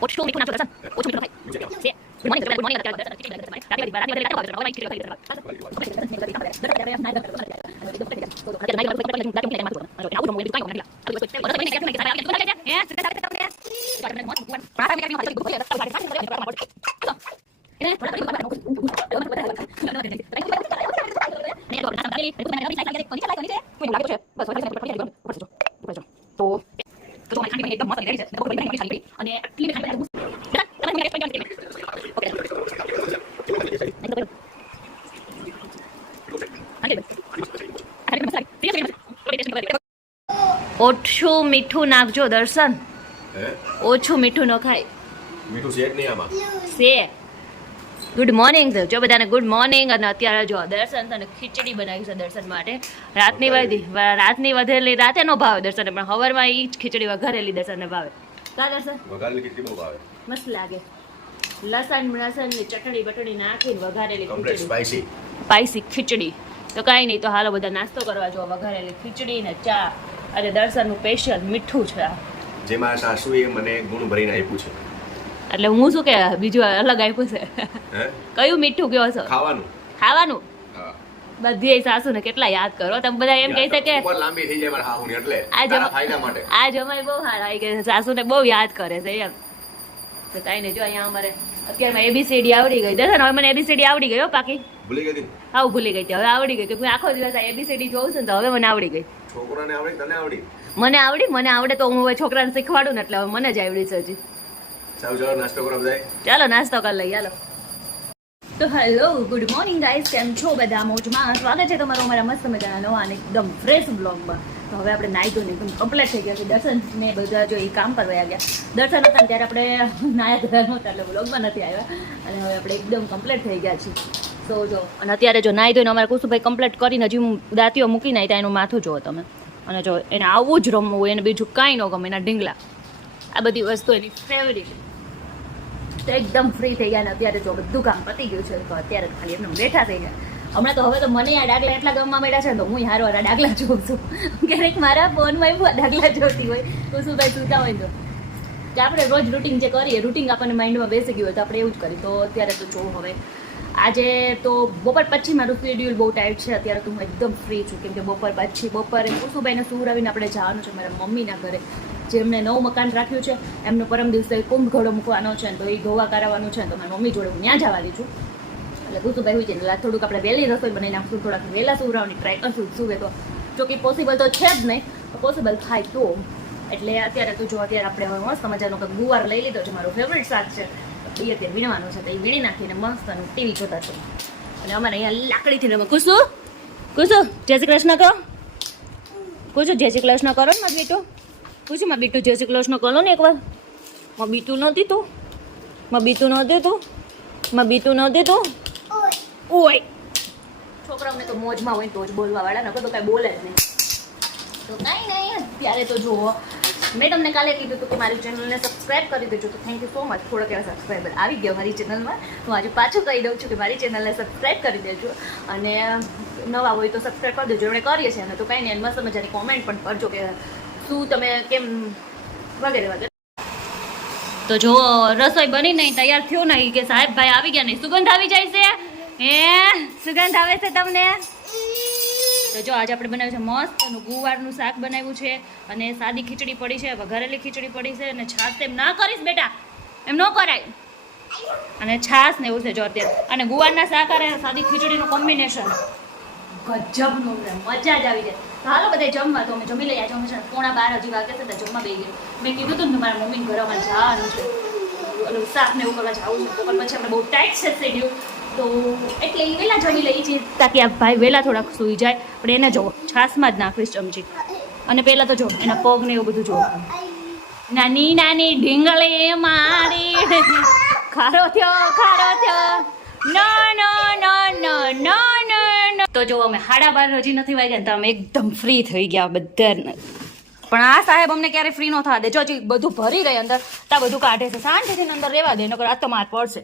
ઓછું મીઠું નાખજો દર્શન ઓછું મીઠું નાખાય છે ગુડ મોર્નિંગ ગુડ મોર્નિંગ ઓછું મીઠું નાખજો દર્શન ઓછું મીઠું ન ખાય મીઠું છે જ નહીં આમાં સે ગુડ મોર્નિંગ જો બધાને ગુડ મોર્નિંગ અને અત્યારે જો દર્શન તને ખીચડી બનાવી છે દર્શન માટે રાતની વધેલી રાતે નો ભાવે દર્શને પણ હવારમાં ઈ જ ખીચડી વઘારેલી દર્શનને ભાવે કા દર્શન વઘારેલી ખીચડી બહુ ભાવે મસ્ત લાગે લસણની ચટણી બટણી નાખીને વઘારેલી કમ્પ્લીટ ખીચડી સ્પાઈસી ખીચડી તો કાંઈ નહીં તો હાલો બધા નાસ્તો કરવા જો વઘારેલી ખીચડી ને ચા અને દર્શનનું સ્પેશિયલ મીઠું છે જેમાં સાસુએ મને ગુણ ભરીને આપ્યું છે એટલે હું શું કે બીજું અલગ આપ્યું છે હે કયું મીઠું કયો છો ખાવાનું હા બધી સાસુ ને કેટલા યાદ કરો તમે બધા એમ કહે છે કે ઉપર લાંબી થઈ જાય મારા હાહુની એટલે તારા ફાયદા માટે આ જમાઈ બહુ સારા આવી ગયા સાસુ ને બહુ યાદ કરે છે એમ તો કાંઈ નહીં જો અહીંયા અમારે અત્યારમાં એબીસીડી આવડી ગઈ દર્શન હવે મને એબીસીડી આવડી ગઈ હો પાકી ભૂલી ગઈ હા ભૂલી ગઈ હવે આવડી ગઈ કે હું આખો દિવસ આ એબીસીડી જોઉં છું ને તો હવે મને આવડી ગઈ છોકરાને આવડે તને આવડી મને આવડે તો હું હવે છોકરાને શીખવાડું ને એટલે હવે મને જ આવડી છે હજી ચાલો નાસ્તો કરો બધા ચાલો નાસ્તો કરી લઈએ ચાલો તો હેલો ગુડ મોર્નિંગ ગાઈસ કેમ છો બધા મોજમાં સ્વાગત છે તમારું અમારા મસ્ત મજાના નવા અને એકદમ ફ્રેશ બ્લોગમાં તો હવે આપણે નાહી ધોઈને એકદમ કમ્પ્લીટ થઈ ગયા છે દર્શન ને બધા જો એ કામ પર વયા ગયા દર્શન હતા ત્યારે આપણે નાયા ધોયા નહોતા એટલે બ્લોગમાં નથી આવ્યા અને હવે આપણે એકદમ કમ્પ્લીટ થઈ ગયા છીએ તો જો અને અત્યારે જો નાહી ધોઈને અમારે કુસુભાઈ કમ્પ્લીટ કરીને હજી દાંતીઓ મૂકી નાખી ત્યાં એનું માથું જુઓ તમે અને જો એને આવું જ રમવું એને બીજું કાંઈ ન ગમે એના ઢીંગલા આ બધી વસ્તુ એની ફેવરિટ તો એકદમ ફ્રી થઈ ગયા ને અત્યારે જો બધું કામ પતી ગયું છે તો અત્યારે ખાલી એમને બેઠા થઈ ગયા હમણાં તો હવે તો મને આ ડાગલા એટલા ગમવા મળ્યા છે ને તો હું હારો આ ડાગલા જોઉં છું ક્યારેક મારા ફોનમાં એવું ડાગલા જોતી હોય તો શું ભાઈ સુતા હોય તો કે આપણે રોજ રૂટિન જે કરીએ રૂટિન આપણને માઇન્ડમાં બેસી ગયું હોય તો આપણે એવું જ કરીએ તો અત્યારે તો જો હવે આજે તો બપોર પછી મારું શેડ્યુલ બહુ ટાઈટ છે અત્યારે તો હું એકદમ ફ્રી છું કેમ કે બપોર પછી બપોરે કુસુભાઈને સુવડાવીને આપણે જવાનું છે મારા મમ્મીના ઘરે જેમને નવું મકાન રાખ્યું છે એમનો પરમ દિવસે કુંભ ઘોડો મૂકવાનો છે તો એ ગોવા કરાવવાનું છે તો મારી મમ્મી જોડે હું ત્યાં જવાની છું એટલે કુસુભાઈ હોય છે એટલે થોડુંક આપણે વહેલી રસોઈ બનાવી નાખશું થોડાક વહેલા સુવડાવવાની ટ્રાય કરશું સુવે તો જો કે પોસિબલ તો છે જ નહીં પોસિબલ થાય તો એટલે અત્યારે તો જો અત્યારે આપણે હવે મસ્ત મજાનો કંઈક ગુવાર લઈ લીધો છે મારું ફેવરેટ શાક છે એ અત્યારે વીણવાનું છે તો એ વીણી નાખીને મસ્ત ટીવી જોતા છે અને અમારે અહીંયા લાકડીથી રમે કુસુ જય શ્રી કૃષ્ણ કહો કુસુ જય શ્રી કૃષ્ણ કરો ને મારું બેટું પૂછું માં બીટું જય શ્રી કૃષ્ણ કરો ને એકવાર માં બીટું નહોતી તું માં બીટું નહોતી તું ઓય છોકરાઓને તો મોજમાં હોય તો જ બોલવા વાળા નકર તો કાંઈ બોલે જ નહીં તો કાંઈ નહીં ત્યારે તો જુઓ મેં તમને કાલે કીધું હતું કે મારી ચેનલને સબસ્ક્રાઈબ કરી દેજો તો થેન્ક યુ સો મચ થોડાક એવા સબસ્ક્રાઈબર આવી ગયા મારી ચેનલમાં હું આજે પાછું કહી દઉં છું કે મારી ચેનલને સબસ્ક્રાઈબ કરી દેજો અને નવા હોય તો સબસ્ક્રાઈબ કરી દેજો એમણે કરીએ છીએ અને તો કાંઈ નહીં મસ્ત મજાની કોમેન્ટ પણ કરજો કે શું તમે કેમ વગેરે વગેરે તો જો રસોઈ બની નહીં તૈયાર થયો નહીં કે સાહેબ ભાઈ આવી ગયા નહીં સુગંધ આવી જાય છે હે સુગંધ આવે છે તમને તો જો આજે આપણે બનાવ્યું છે મસ્ત ગુવારનું શાક બનાવ્યું છે અને સાદી ખીચડી પડી છે વઘારેલી ખીચડી પડી છે અને છાશ એમ ના કરીશ બેટા એમ ન કરાય અને છાશ ને એવું છે જો અત્યારે અને ગુવારના શાક અને સાદી ખીચડીનું કોમ્બિનેશન ગજબનું મજા જ આવી જાય હાલો બધા જમવા તો અમે જમી લઈએ આજે અમે 11:30 હજી વાગે છે તો જમવા બેસી ગયું મેં કીધું હતું ને મારા મમ્મીને ઘરમાં જવાનું છે ઓલું શાક ને એવું કરવા જવું છે તો પણ પછી આપણે બહુ ટાઈટ છે શેડ્યુલ તો એટલે એ વહેલા જમી લઈએ છીએ તાકી આ ભાઈ વહેલા થોડાક સૂઈ જાય પણ એને જો છાશમાં જ નાખવીશ ચમચી અને પહેલાં તો જો એના પગ ને એવું બધું જો નાની નાની ઢીંગળી મારી ખારો થયો નો નો નો નો નો નો તો જો અમે 12:30 હજી નથી વાગ્યા તો અમે એકદમ ફ્રી થઈ ગયા બધા પણ આ સાહેબ અમને ક્યારે ફ્રી ન થવા દે જો હજી બધું ભરી રહી અંદર તા બધું કાઢે છે શાંતિથી અંદર રહેવા દે નકર આ તો માર પડશે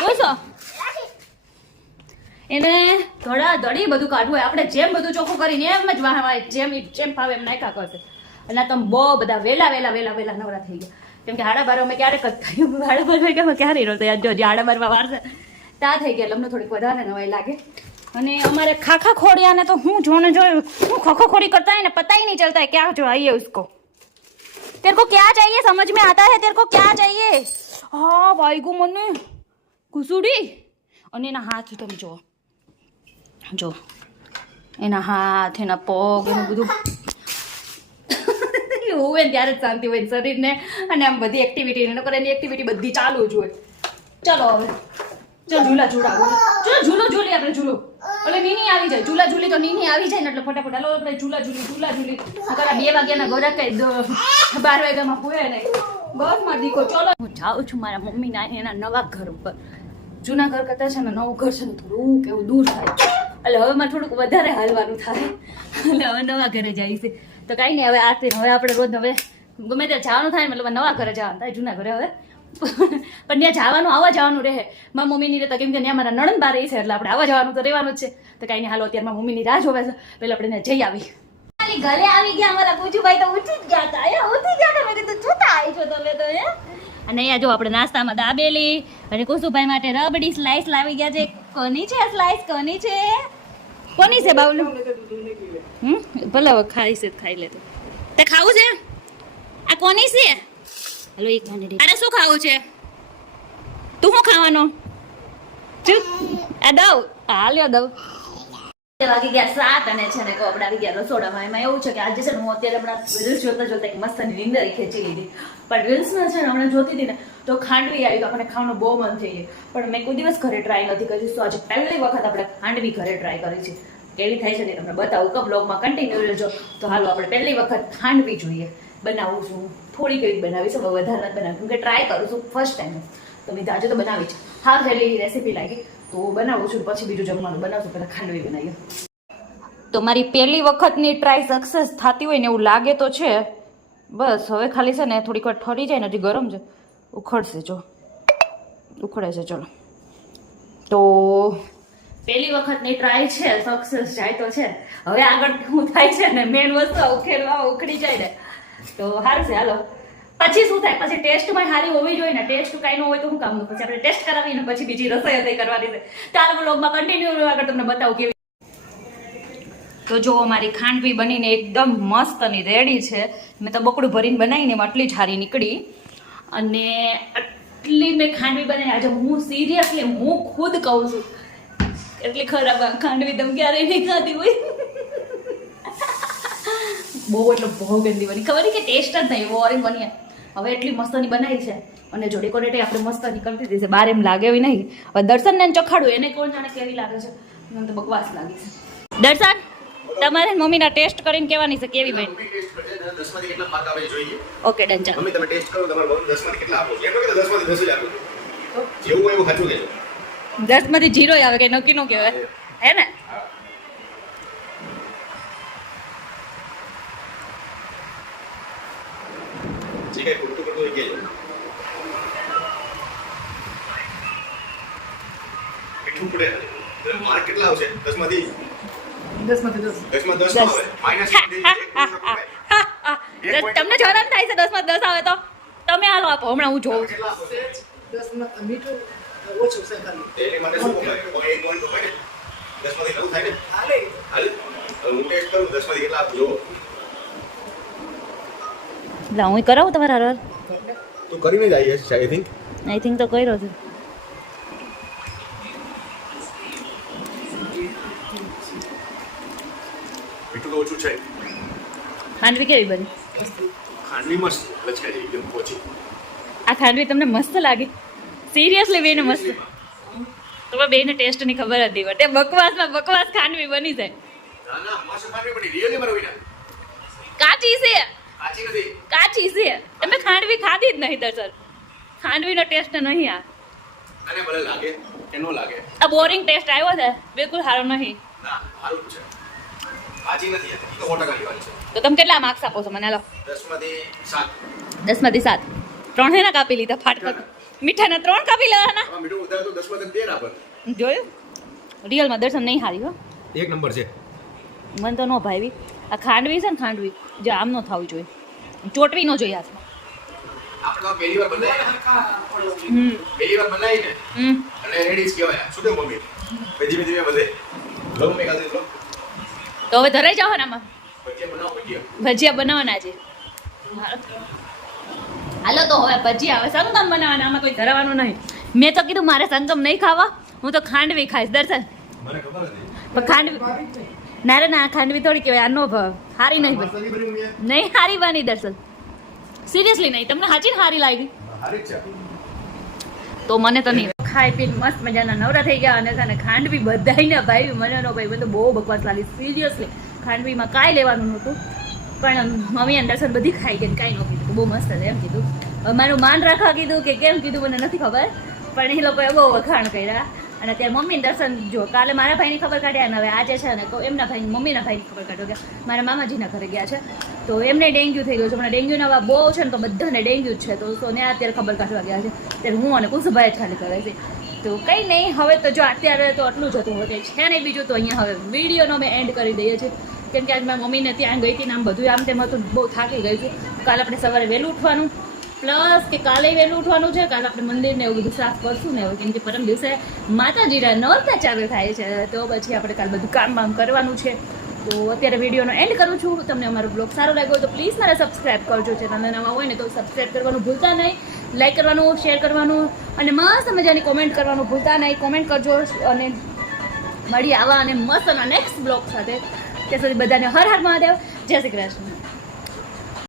જોશો એને ધડી બધું કાઢવું હોય આપણે જેમ બધું ચોખ્ખું કરીને એમ જ જેમ ફાવે એમ નાખ્યા કરશે અને તમે બહુ બધા વેલા નવરા થઈ ગયા કેમ કે 12:30 અમે ક્યારેક જ થાય 12:30 વાગ્યામાં ક્યારે રહ્યો તો યાર જો 12:30 વાર છે ત્યાં થઈ ગયા અમને થોડીક વધારે નવાઈ લાગે અને અમારે ખાખા ખોડિયાને તો હું જોને જોયું હું ખોખો ખોડી કરતા है ना पता ही नहीं चलता है क्या चाहिए उसको तेरे को क्या चाहिए समझ में आता है तेरे को क्या चाहिए हाँ भाई को મને કુસુડી અને એના હાથ તમે જો એના હાથ એના પગ એનું બધું હોય ને ત્યારે જ શાંતિ હોય શરીરને અને આમ બધી એક્ટિવિટી નકર એની એક્ટિવિટી બધી ચાલુ જ હોય ચલો હવે ચલો ઝૂલા ઝૂલી આપણે ઝૂલો એટલે નીની આવી જાય ઝૂલી તો નીની આવી જાય ને એટલે ફટાફટ હાલો આપણે ઝૂલા ઝૂલી નકર 2 વાગ્યાના ગોરા કઈ 12 વાગ્યામાં હોય ને બસ માર દીકો ચલો હું જાઉં છું મારા મમ્મીના એના નવા ઘર ઉપર જૂના ઘર કરતા છે ને નવું ઘર છે ને થોડું કેવું દૂર થાય એટલે હવે મારે થોડુંક વધારે હાલવાનું થાય એટલે હવે નવા ઘરે જાય છે તો કાંઈ નહીં હવે હવે આપણે રોજ હવે ગમે ત્યાં જવાનું થાય મતલબ નવા ઘરે જવાનું થાય જૂના ઘરે હવે પણ ત્યાં આવવા જવાનું રહે મારા મમ્મીની રહેતા કેમ કે ત્યાં મારા નણંદ બાર છે એટલે આપણે આવવા જવાનું તો રહેવાનું જ છે તો કાંઈ નહીં હાલો અત્યારે મારા મમ્મીની રાહ જોવે છે પહેલાં આપણે જઈ આવી ઘરે આવી ગયા અમારા પૂછુભાઈ તો ઉઠી જ ગયા હતા ઉઠી ગયા તમે તો જોતા આવી છો તમે તો અને અહીંયા જો આપણે નાસ્તામાં દાબેલી અને કુસુભાઈ માટે રબડી સ્લાઈસ લાવી ગયા છે કોની છે સ્લાઈસ કોની છે બાબુ ભલે હવે ખાઈ છે ખાઈ લે તે ખાવું છે આ કોની છે હેલો એક મિનિટ અરે શું ખાવું છે તું શું ખાવાનો ચૂપ આ દઉં હાલ્યો દઉં વાગી ગયા 7 અને છે ને આપણે આવી ગયા રસોડામાં એમાં એવું છે કે આજે છે ને હું અત્યારે હમણાં રીલ્સ જોતા એક મસ્ત નીંદર ખેંચી લીધી પણ રીલ્સમાં છે ને હમણાં જોતી હતી ને તો ખાંડવી આવી તો આપણને ખાવાનું બહુ મન થઈ ગયું પણ મેં કોઈ દિવસ ઘરે ટ્રાય નથી કરી તો આજે પહેલી વખત આપણે ખાંડવી ઘરે ટ્રાય કરી છે કેવી થાય છે ને તમને બતાવું કે બ્લોગમાં કન્ટિન્યુ રહેજો તો હાલો આપણે પહેલી વખત ખાંડવી જોઈએ બનાવું છું થોડી કેવી બનાવીશું હવે વધારે નથી બનાવી કેમ કે ટ્રાય કરું છું ફર્સ્ટ ટાઈમ તો મેં આજે તો બનાવી છે હા પહેલી રેસીપી લાગી તો બનાવું છું પછી બીજું જમવાનું બનાવશું પહેલાં ખાંડવી બનાવીએ તો મારી પહેલી વખતની ટ્રાય સક્સેસ થતી હોય ને એવું લાગે તો છે બસ હવે ખાલી છે ને થોડીક વાર ઠરી જાય ને હજી ગરમ છે ઉખડશે જો ઉખડે છે ચલો તો પહેલી વખતની ટ્રાય છે સક્સેસ જાય તો છે હવે આગળ શું થાય છે ને મેન વસ્તુ ઉખડી જાય ને તો સારું છે હાલો પછી શું થાય પછી ટેસ્ટમાં સારી હોવી જોઈએ ને ટેસ્ટ કાંઈ ન હોય તો શું કામનું પછી આપણે ટેસ્ટ કરાવીને પછી બીજી રસોઈ હતી કરવાની છે ચાલો બ્લોગમાં કન્ટિન્યુ આગળ તમને બતાવું કેવી તો જો મારી ખાંડવી બનીને એકદમ મસ્ત અને રેડી છે મેં તો બકડું ભરીને બનાવીને એમાં આટલી જ સારી નીકળી અને આટલી મેં ખાંડવી બનાવી આજે હું સિરિયસલી હું ખુદ કહું છું એટલી ખરાબ ખાંડવી તમે ક્યારેય નહીં ખાધી હોય બહુ એટલે બહુ ગંદી બની ખબર કે ટેસ્ટ જ નહીં બોરિંગ બની હવે એટલી મસ્તની બનાવી છે અને જો ડેકોરેટ આપણે મસ્તની કરી દીધી છે બહાર એમ લાગે એવી નહીં હવે દર્શનને ચખાડું એને કોણ જાણે કેવી લાગે છે મને તો બકવાસ લાગી છે દર્શન તમારે મમ્મીના ટેસ્ટ કરીને કહેવાની છે કેવી બની ઓકે ડન ચાલો મમ્મી તમે ટેસ્ટ કરો તમારા 10 માંથી કેટલા આપો એટલો કે 10 માંથી 10 જ આપો જેવું હોય એવું ખાચું કહેજો 10 માંથી 0 આવે કે નક્કી નો કહેવાય હે ને જે કઈ પૂરતું કરતો હોય કહેજો એટલું પડે માર્ક કેટલા આવશે 10 માંથી 10 માં 10 આવે માઈનસ તમને જવાન થાય છે 10 માં 10 આવે તો તમે હાલો આપો હમણાં હું જોઉં 10 માં મીઠું ઓછું છે ખાલી એને માટે શું થાય કોઈ એક પોઈન્ટ હોય 10 માંથી 9 થાય ને હાલે હું ટેસ્ટ કરું 10 માંથી કેટલા આપજો લા હું કરાવું તમારા રોલ તું કરીને જ આવી છે આઈ થિંક તો કર્યો છે મીઠું તો ઓછું છે ખાંડવી કેવી બની ખાંડવી મસ્ત લચકાઈ એકદમ પોચી આ ખાંડવી તમને મસ્ત લાગી સિરિયસલી બેને મસ્ત તો બેને ટેસ્ટ ની ખબર હતી બટ એ બકવાસ ખાંડવી બની જાય ના ના મસ્ત ખાંડવી બની રિયલી મારો વિના કાચી છે કાચી નથી કાચી છે તમે ખાંડવી ખાધી જ નહીં દર્શન ખાંડવીનો ટેસ્ટ નહીં આ અને ભલે લાગે કે નો લાગે આ બોરિંગ ટેસ્ટ આવ્યો છે બિલકુલ સારો નહીં ના સારું છે કાચી નથી એ તો 100% લેવાની છે તો તમે કેટલા માર્ક્સ આપો છો મને લો 10 માંથી 7 10 માંથી 7 3 હેના કાપી લીધા ફાટફાટ મીઠાના 3 કાપી લેવાના આમાં મીઠું વધારે તો 10 માંથી 13 આપે જોયું રિયલમાં દર્શન નહીં હારી હો એક નંબર છે મને તો નો ભાવી આ ખાંડવી છે ને ખાંડવી જે આમ નો થવું જોઈએ ચોટવી નો જોઈએ હાથમાં આપણે તો પહેલી વાર બનાવી હમ પહેલી વાર બનાવી ને હમ અને રેડી કહેવાય શું કેવું મમ્મી પછી ધીમે બધે લો મમ્મી કાલે લો તો હવે ધરાઈ જાઓ ને આમાં પછી બનાવો પછી ભજીયા બનાવવાના છે હાલો તો હવે ભજીયા હવે સંગમ બનાવવાના આમાં કોઈ ધરાવવાનું નહીં મેં તો કીધું મારે સંગમ નહીં ખાવા હું તો ખાંડવી ખાઈશ દર્શન મને ખબર હતી પણ ખાંડવી ના રે ના ખાંડવી થોડી કહેવાય આનો ભાવ હારી નહીં બની. મસ્તની બની મમ્મી નહીં હારી બની દર્શન સિરિયસલી નહીં તમને હાચી ને હારી લાગી હારી જ છે તો મને તો નહીં ખાઈ પીને મસ્ત મજાના નવરા થઈ ગયા અને તને ખાંડવી બધાયને ભાઈ મને નો ભાઈ મને તો બહુ બકવાસ લાગી સિરિયસલી ખાંડવીમાં કાંઈ લેવાનું નહોતું પણ મમ્મી અને દર્શન બધી ખાઈ ગઈ કાંઈ ન કીધું બહુ મસ્ત છે એમ કીધું હવે મારું માન રાખવા કીધું કે કેમ કીધું મને નથી ખબર પણ એ લોકોએ બહુ વખાણ કર્યા અને અત્યારે મમ્મી દર્શન જો કાલે મારા ભાઈની ખબર કાઢ્યા અને હવે આજે છે ને તો એમના ભાઈ મમ્મીના ભાઈની ખબર કાઢો ગયા મારા મામાજીના ઘરે ગયા છે તો એમને ડેન્ગ્યુ થઈ ગયો છે હમણાં ડેન્ગ્યુના બહુ છે ને તો બધાને ડેન્ગ્યુ જ છે તો સોને અત્યારે ખબર કાઢવા ગયા છે ત્યારે હું અને કુસુભાઈ જ ખાલી કરે છે તો કંઈ નહીં હવે તો જો અત્યારે તો આટલું જ હતું હોતે છે ને બીજું તો અહીંયા હવે વિડીયોનો અમે એન્ડ કરી દઈએ છીએ કેમ કે આજ મારી મમ્મીને ત્યાં ગઈ હતી ને આમ બધું આમ તેમ હતું બહુ થાકી ગઈ છું કાલે આપણે સવારે વહેલું ઉઠવાનું પ્લસ કે કાલે વહેલું ઉઠવાનું છે કાલે આપણે મંદિરને એવું બધું સાફ કરશું ને હવે કેમ કે પરમ દિવસે માતાજીના નોરતા ચાલુ થાય છે તો પછી આપણે કાલે બધું કામ બામ કરવાનું છે તો અત્યારે વિડીયોનો એન્ડ કરું છું તમને અમારો બ્લોગ સારો લાગ્યો તો પ્લીઝ મારે સબસ્ક્રાઈબ કરજો ચેનલને નવા હોય ને તો સબસ્ક્રાઈબ કરવાનું ભૂલતા નહીં લાઈક કરવાનું શેર કરવાનું અને મસ્ત મજાની કોમેન્ટ કરવાનું ભૂલતા નહીં કોમેન્ટ કરજો અને મળી આવા અને મસ્ત નેક્સ્ટ બ્લોગ સાથે ત્યાં સુધી બધાને હર હર મહાદેવ જય શ્રી કૃષ્ણ